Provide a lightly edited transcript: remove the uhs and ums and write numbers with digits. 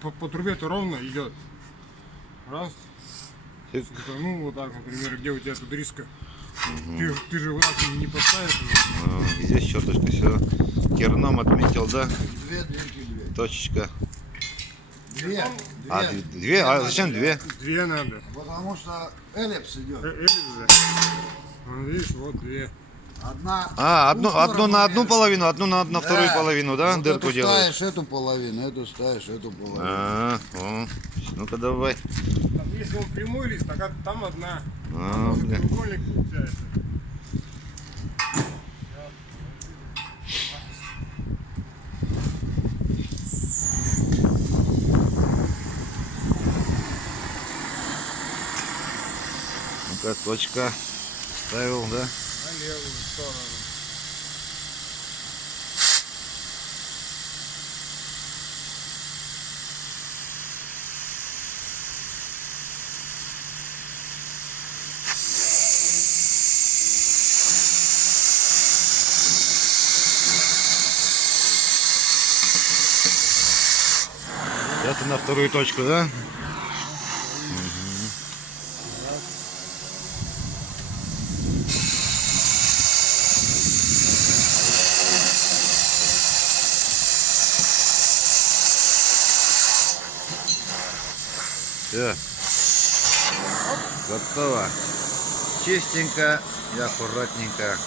по трубе-то ровно идет. Раз. Ну вот так, например, где у тебя тут риска. Ты же вот так не поставишь. Здесь черточка, все. Керном отметил, да? Две дырки, две. Точечка. Две. Две? А зачем две? Две надо. Потому что эллипс идет. Вот видишь, вот две. Одна. Одну на одну половину, одну на вторую половину, да? Вот Дырку эту делаешь. ставишь эту половину, эту ставишь эту половину. Ну-ка давай. Там, если он прямой лист, так там одна. Может, Бля. треугольник получается. Ну-ка, точка. Ставил, да? На левую сторону. Это на вторую точку, да? Все. Готово. Чистенько и аккуратненько.